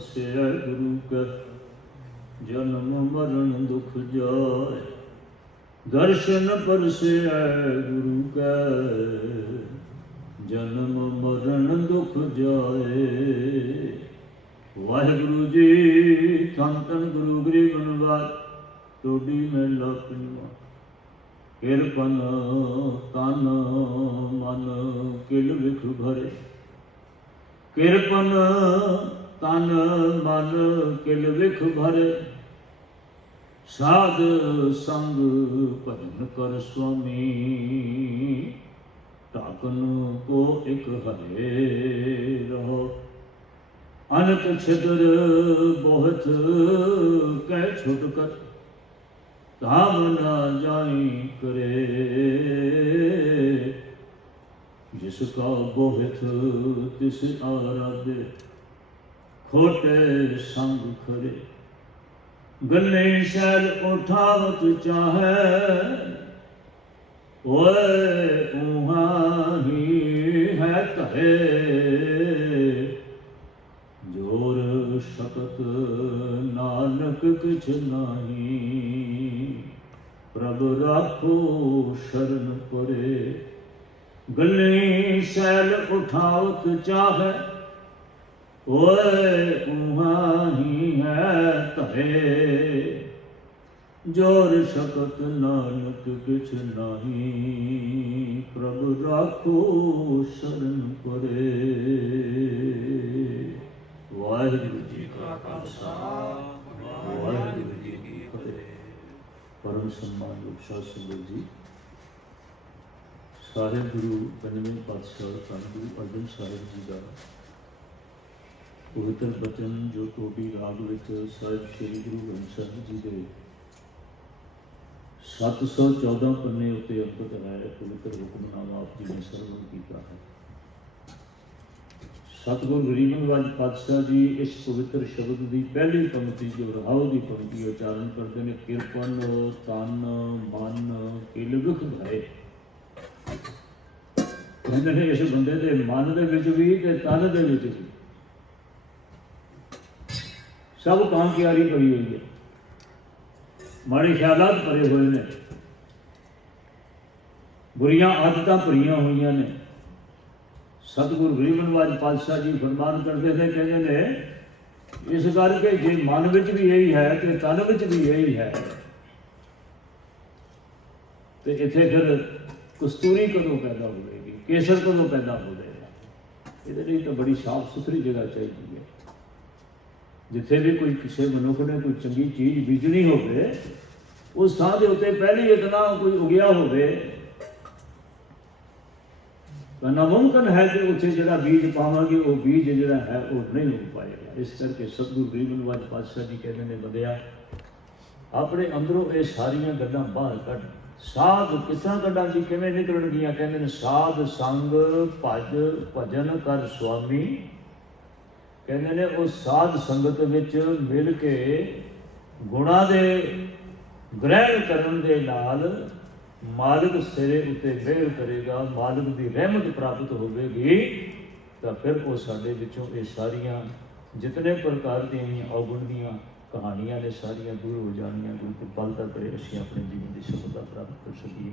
ਪਰਸਿਐ ਗੁਰੂ ਕੈ ਜਨਮ ਮਰਨ ਦੁਖ ਜਾਏ। ਦਰਸ਼ਨ ਪਰਸਿਐ ਗੁਰੂ ਕੈ ਜਨਮ ਮਰਨ ਦੁਖ ਜਾਏ। ਵਾਹਿਗੁਰੂ ਜੀ, ਧੰਨ ਤਨ ਗੁਰੂ ਗਰੀਬਨਵਾਰ ਟੋਡੀ ਮਹਿਲਾ ਪੰਜਵਾ ਕਿਰਪਨ ਤਨ ਮਨ ਕਿਲ ਵਿਖ ਭਰੇ। ਕਿਰਪਨ ਤਨ ਮਨ ਕਿਲ ਵਿਖ ਭਰੇ, ਸਾਧ ਸੰਗ ਭਜਨ ਕਰ ਸੁਆਮੀ। ਤਾਕਨ ਕੋ ਇਕ ਹਰੇ ਰਹੋ ਅਨਕ ਛਿਦਰ ਬਹੁਤ ਕਹਿ ਛੁਟਕਤ ਧਾਮ ਨਾ ਜਾਈ ਕਰੇ, ਜਿਸ ਕਾ ਬੋਹਿਤ ਤਿਸ ਆਰਾਧੇ। ਖੋਟੇ ਸੰਗ ਖਰੇ। ਗੱਲੇ ਸ਼ੈਲ ਉਠਾਵਤ ਚਾਹੈ, ਓਏ ਉਹਾਂ ਹੀ ਹੈ ਧਰੇ। ਜੋਰ ਸ਼ਕਤ ਨਾਨਕ ਕਿਛ ਨਾਹੀ, ਪ੍ਰਭ ਰਾਖੋ ਸ਼ਰਨ ਪਰੇ। ਗੱਲੇ ਸ਼ੈਲ ਉਠਾਵਤ ਚਾਹੈ ਓਏ ਉਹਾਂ ਹੈ ਧਰੇ ਜੋਰ ਸ਼ਕਤ ਨਾਨਕ ਕਿਛ ਨਾਹੀ, ਪ੍ਰਭ ਰਾਖੋ ਸ਼ਰਨ ਪਰੇ। ਵਾਹਿਗੁਰੂ ਜੀ ਕਾ ਖਾਲਸਾ, ਵਾਹਿਗੁਰੂ ਜੀ ਕੀ ਫਤਿਹ। ਪਰਮ ਸਨਮਾਨ ਉਪਸ਼ਾ ਸਿੰਘ ਜੀ। ਸਾਰੇ ਗੁਰੂ, ਪੰਜਵੇਂ ਪਾਤਸ਼ਾਹ ਧੰਨ ਗੁਰੂ ਅਰਜਨ ਸਾਹਿਬ ਜੀ ਦਾ ਪਵਿੱਤਰ ਬਚਨ ਜੋ ਟੋਟੀ ਰਾਗ ਵਿੱਚ ਸਾਹਿਬ ਸ੍ਰੀ ਗੁਰੂ ਗ੍ਰੰਥ ਸਾਹਿਬ ਜੀ ਦੇ 714 ਪੰਨੇ ਉੱਤੇ ਅੰਕਿਤ ਹੈ ਪਵਿੱਤਰ ਹੁਕਮਨਾਮਾ ਆਪ ਜੀ ਨੇ ਸਰਵਣ ਕੀਤਾ ਹੈ। ਸਤਿਗੁਰੂ ਗਰੀਬਨਵਾਜ ਪਾਤਸ਼ਾਹ ਜੀ ਇਸ ਪਵਿੱਤਰ ਸ਼ਬਦ ਦੀ ਪਹਿਲੀ ਪੰਕਤੀ ਜੋ ਰਹਾਉ ਦੀ ਪੰਕਤੀ ਉਚਾਰਨ ਕਰਦੇ ਨੇ, ਕਿਰਪਨ, ਤਨ, ਮਨ, ਕਿਲ ਭਏ ਕਹਿੰਦੇ ਨੇ ਇਸ ਬੰਦੇ ਦੇ ਮਨ ਦੇ ਵਿੱਚ ਵੀ ਤੇ ਤਨ ਦੇ ਵਿੱਚ ਵੀ। ਸਭ ਕਾਂਕਿਆਰੀ ਭਰੀ ਹੋਈ ਹੈ। ਮਾੜੇ ਖਿਆਲਾਤ ਭਰੇ ਹੋਏ ਨੇ। ਬੁਰੀਆਂ ਆਦਤਾਂ ਭਰੀਆਂ ਹੋਈਆਂ ਨੇ। ਸਤਿਗੁਰੂ ਗਰੀਬਨਵਾਜ ਪਾਤਸ਼ਾਹ ਜੀ ਫਰਮਾਨ ਕਰਦੇ ਨੇ, ਕਹਿੰਦੇ ਨੇ, ਇਸ ਕਰਕੇ ਜੇ ਮਨ ਵਿੱਚ ਵੀ ਇਹੀ ਹੈ ਤੇ ਤਨ ਵਿੱਚ ਵੀ ਇਹੀ ਹੈ। ਤੇ ਇੱਥੇ ਫਿਰ ਕਸਤੂਰੀ ਕਦੋਂ ਪੈਦਾ ਹੋਵੇਗੀ? ਕੇਸਰ ਕਦੋਂ ਪੈਦਾ ਹੋਵੇਗਾ? ਇਹਦੇ ਲਈ ਤਾਂ ਬੜੀ ਸਾਫ਼ ਸੁਥਰੀ ਜਗ੍ਹਾ ਚਾਹੀਦੀ ਹੈ। ਜਿੱਥੇ ਵੀ ਕੋਈ ਕਿਸੇ ਮਨੁੱਖ ਨੇ ਕੋਈ ਚੰਗੀ ਚੀਜ਼ ਬੀਜਣੀ ਹੋਵੇ ਉਸ ਥਾਂ ਦੇ ਉੱਤੇ ਪਹਿਲੀ ਇਤਨਾ ਕੋਈ ਉਗਿਆ ਹੋਵੇ। ਤਾਂ ਨਾਮੁਮਕਨ ਹੈ ਕਿ ਉੱਥੇ ਜਿਹੜਾ ਬੀਜ ਪਾਵਾਂਗੇ, ਉਹ ਬੀਜ ਜਿਹੜਾ ਹੈ, ਉਹ ਨਹੀਂ ਹੋ ਪਾਏਗਾ। ਇਸ ਕਰਕੇ ਸਤਿਗੁਰੂ ਗਰੀਬ ਨਿਵਾਜ ਪਾਤਸ਼ਾਹ ਜੀ ਕਹਿੰਦੇ ਨੇ, ਬੰਦਿਆ, ਆਪਣੇ ਅੰਦਰੋਂ ਇਹ ਸਾਰੀਆਂ ਗੱਲਾਂ ਬਾਹਰ ਕੱਢ। ਸਾਧ ਕਿਸਾਂ ਕੱਢਾਂ ਜੀ ਕਿਵੇਂ ਨਿਕਲਣਗੀਆਂ? ਕਹਿੰਦੇ ਨੇ, ਸਾਧ ਸੰਗ ਭਜ ਭਜਨ ਕਰ ਸੁਆਮੀ ਕਹਿੰਦੇ ਨੇ ਉਹ ਸਾਧ ਸੰਗਤ ਵਿੱਚ ਮਿਲ ਕੇ ਗੁਣਾ ਦੇ ਗ੍ਰਹਿਣ ਕਰਨ ਦੇ ਨਾਲ ਮਾਲਕ ਸਿਰੇ ਉੱਤੇ ਮਿਹਰ ਕਰੇਗਾ, ਮਾਲਕ ਦੀ ਰਹਿਮਤ ਪ੍ਰਾਪਤ ਹੋਵੇਗੀ, ਤਾਂ ਫਿਰ ਉਹ ਸਾਡੇ ਵਿੱਚੋਂ ਇਹ ਸਾਰੀਆਂ ਜਿਤਨੇ ਪ੍ਰਕਾਰ ਦੀਆਂ ਔਗੁਣ ਦੀਆਂ ਕਹਾਣੀਆਂ ਨੇ, ਸਾਰੀਆਂ ਦੂਰ ਹੋ ਜਾਣੀਆਂ ਗੁਰੂ ਕਿਰਪਾਲਤਾ ਕਰੇ ਅਸੀਂ ਆਪਣੇ ਜੀਵਨ ਦੀ ਸਫਲਤਾ ਪ੍ਰਾਪਤ ਕਰ ਸਕੀਏ।